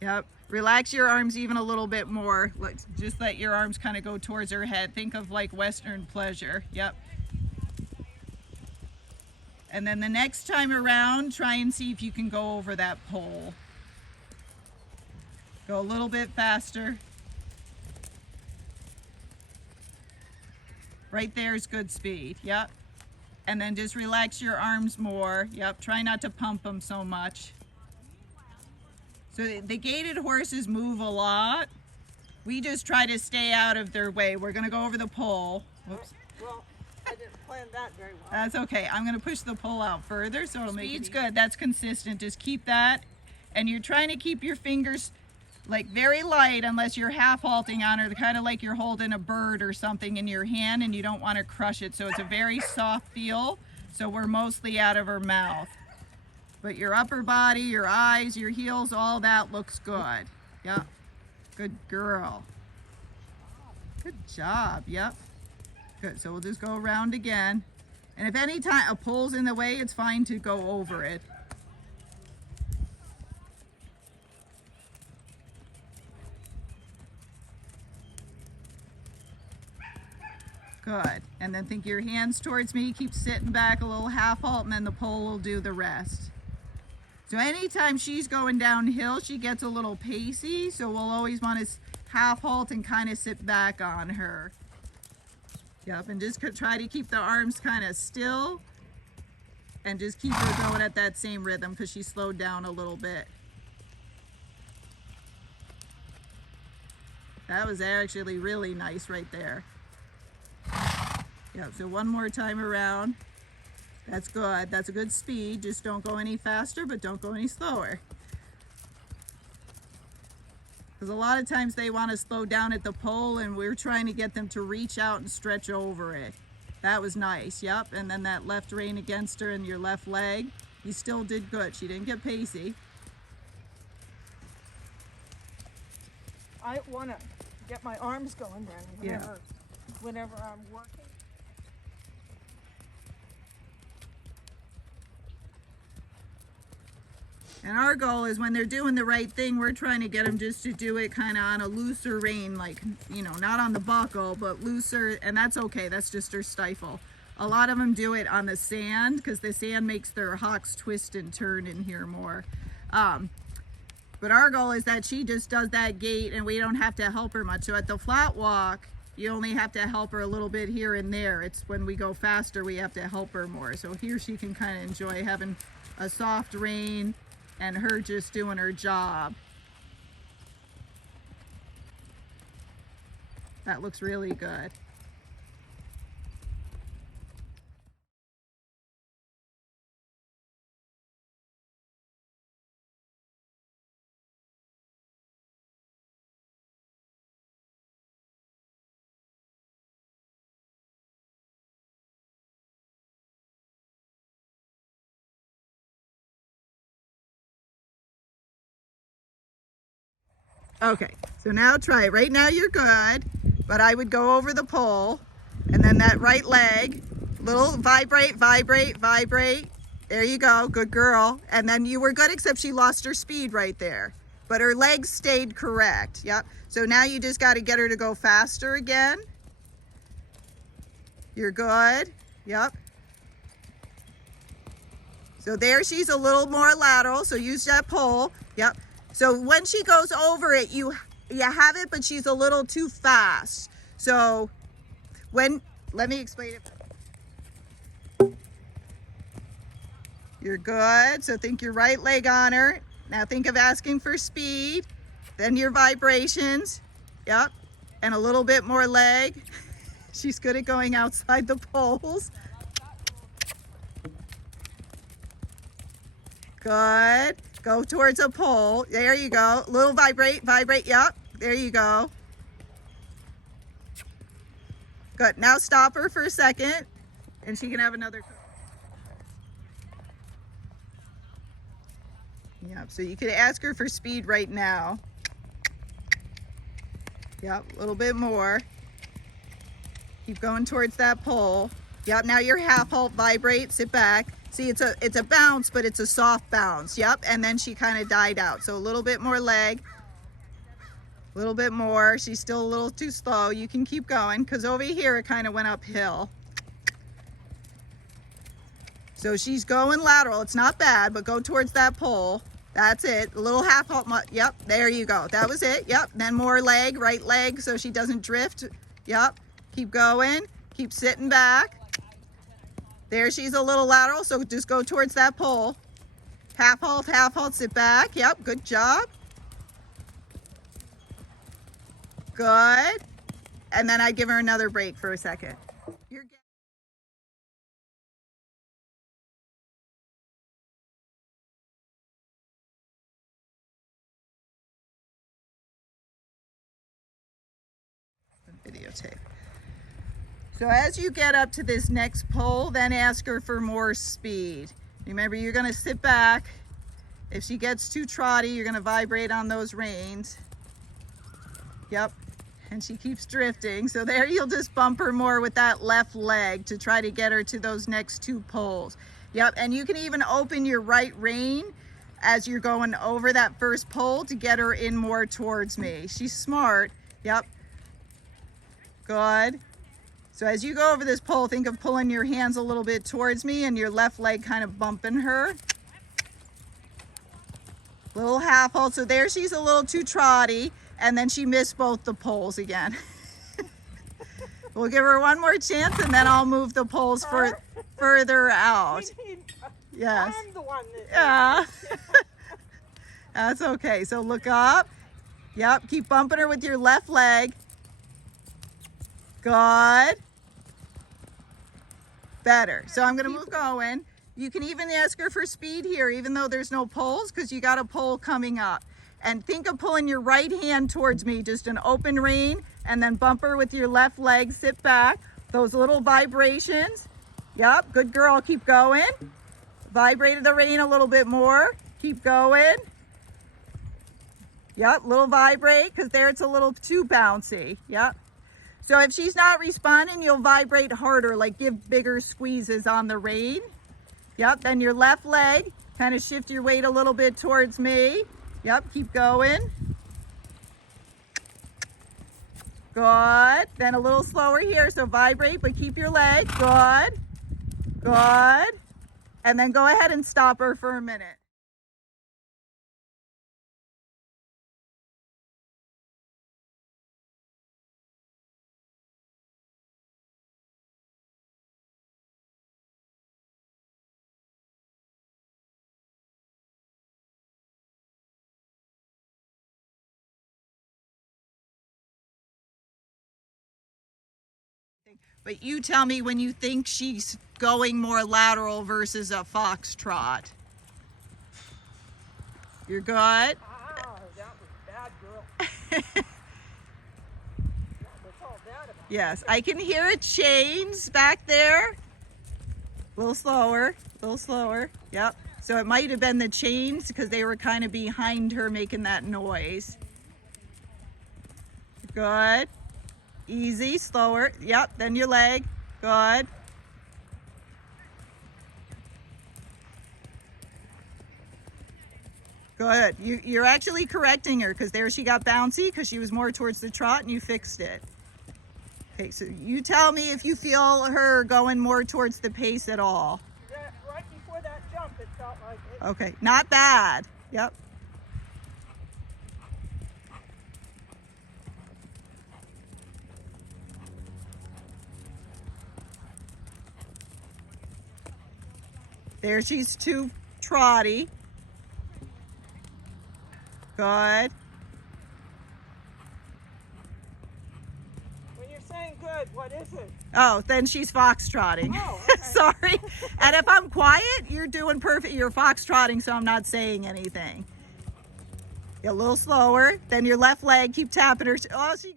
Yep. Relax your arms even a little bit more. Just let your arms kind of go towards her head. Think of like Western pleasure. Yep. And then the next time around, try and see if you can go over that pole. Go a little bit faster. Right there is good speed. Yep. And then just relax your arms more. Yep. Try not to pump them so much. So the gaited horses move a lot. We just try to stay out of their way. We're going to go over the pole. Whoops. Well, I didn't plan that very well. That's okay. I'm going to push the pole out further so it'll make it good. That's consistent. Just keep that. And you're trying to keep your fingers like very light unless you're half halting on her, kind of like you're holding a bird or something in your hand and you don't want to crush it. So it's a very soft feel. So we're mostly out of her mouth. But your upper body, your eyes, your heels, all that looks good. Yep. Good girl. Good job. Yep. Good. So we'll just go around again. And if any time a pole's in the way, it's fine to go over it. Good. And then think your hands towards me. Keep sitting back a little half halt, and then the pole will do the rest. So anytime she's going downhill, she gets a little pacey. So we'll always want to half halt and kind of sit back on her. Yep. And just try to keep the arms kind of still. And just keep her going at that same rhythm because she slowed down a little bit. That was actually really nice right there. Yep, so one more time around. That's good. That's a good speed. Just don't go any faster, but don't go any slower. Because a lot of times they want to slow down at the pole and we're trying to get them to reach out and stretch over it. That was nice. Yep, and then that left rein against her and your left leg. You still did good. She didn't get pacey. I want to get my arms going then whenever I'm working. And our goal is when they're doing the right thing, we're trying to get them just to do it kind of on a looser rein, like, you know, not on the buckle, but looser, and that's okay. That's just her stifle. A lot of them do it on the sand because the sand makes their hocks twist and turn in here more. But our goal is that she just does that gait and we don't have to help her much. So at the flat walk, you only have to help her a little bit here and there. It's when we go faster, we have to help her more. So here she can kind of enjoy having a soft rein and her just doing her job. That looks really good. Okay, so now try it. Right now you're good, but I would go over the pole and then that right leg, little vibrate, vibrate, vibrate. There you go, good girl. And then you were good except she lost her speed right there, but her legs stayed correct. Yep, so now you just got to get her to go faster again. You're good, yep. So there she's a little more lateral, so use that pole, yep. So when she goes over it, you have it, but she's a little too fast. So let me explain it. You're good. So think your right leg on her. Now think of asking for speed, then your vibrations. Yep. And a little bit more leg. She's good at going outside the poles. Good. Go towards a pole. There you go. A little vibrate, vibrate. Yep. There you go. Good. Now stop her for a second and she can have another. Yep. So you could ask her for speed right now. Yep. A little bit more. Keep going towards that pole. Yep. Now your half halt, vibrate, sit back. See, it's a bounce, but it's a soft bounce. Yep, and then she kind of died out. So a little bit more leg, a little bit more. She's still a little too slow. You can keep going because over here it kind of went uphill. So she's going lateral. It's not bad, but go towards that pole. That's it. A little half halt. Yep, there you go. That was it. Yep, then more leg, right leg, so she doesn't drift. Yep, keep going. Keep sitting back. There, she's a little lateral, so just go towards that pole. Half halt, sit back. Yep, good job. Good. And then I give her another break for a second. You're videotape. So as you get up to this next pole, then ask her for more speed. Remember, you're gonna sit back. If she gets too trotty, you're gonna vibrate on those reins. Yep, and she keeps drifting. So there you'll just bump her more with that left leg to try to get her to those next two poles. Yep, and you can even open your right rein as you're going over that first pole to get her in more towards me. She's smart. Yep, good. So as you go over this pole, think of pulling your hands a little bit towards me and your left leg kind of bumping her. Little half halt. So there she's a little too trotty, and then she missed both the poles again. We'll give her one more chance, and then I'll move the poles further out. Yes. I'm the one that... Yeah. That's okay. So look up. Yep. Keep bumping her with your left leg. Good. Better. So I'm going to move going. You can even ask her for speed here, even though there's no poles, because you got a pole coming up. And think of pulling your right hand towards me, just an open rein, and then bump her with your left leg, sit back. Those little vibrations. Yep, good girl, keep going. Vibrate the rein a little bit more. Keep going. Yep, little vibrate, because there it's a little too bouncy. Yep. So if she's not responding, you'll vibrate harder, like give bigger squeezes on the rein. Yep, then your left leg, kind of shift your weight a little bit towards me. Yep, keep going. Good. Then a little slower here, so vibrate, but keep your leg. Good. Good. And then go ahead and stop her for a minute. But you tell me when you think she's going more lateral versus a fox trot. You're good? Ah, that was bad, girl. What's all that about? Yes, I can hear it chains back there. A little slower, a little slower. Yep. So it might have been the chains because they were kind of behind her making that noise. Good. Easy, slower. Yep, then your leg. Good. Good. You're actually correcting her because there she got bouncy because she was more towards the trot and you fixed it. Okay, so you tell me if you feel her going more towards the pace at all. Yeah, right before that jump, it felt like it. Okay, not bad. Yep. There she's too trotty. Good. When you're saying good, what is it? Oh, then she's foxtrotting. Oh, okay. Sorry. And if I'm quiet, you're doing perfect. You're foxtrotting, so I'm not saying anything. A little slower. Then your left leg, keep tapping her. Oh, she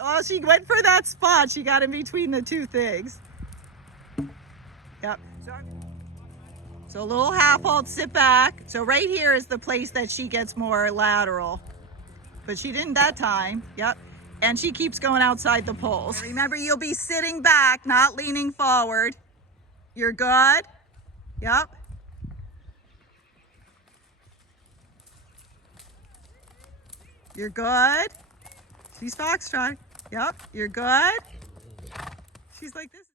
Oh, she went for that spot. She got in between the two things. Yep. So a little half halt, sit back. So right here is the place that she gets more lateral. But she didn't that time. Yep. And she keeps going outside the poles. Remember, you'll be sitting back, not leaning forward. You're good. Yep. You're good. She's Fox Trotter. Yep. You're good. She's like this.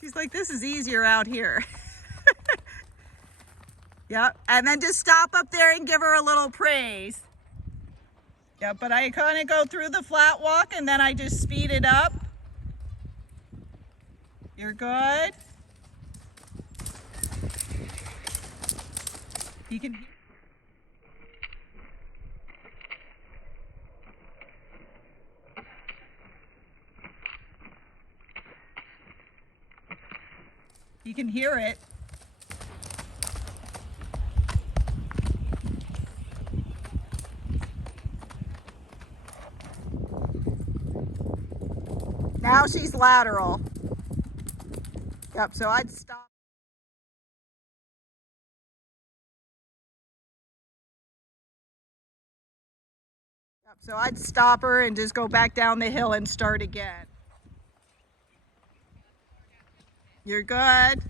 She's like, this is easier out here. Yep. And then just stop up there and give her a little praise. Yep. But I kind of go through the flat walk and then I just speed it up. You're good. You can. You can hear it. Now she's lateral. Yep, so I'd stop. Yep, so I'd stop her and just go back down the hill and start again. You're good.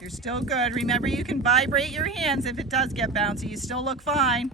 You're still good. Remember, you can vibrate your hands if it does get bouncy. You still look fine.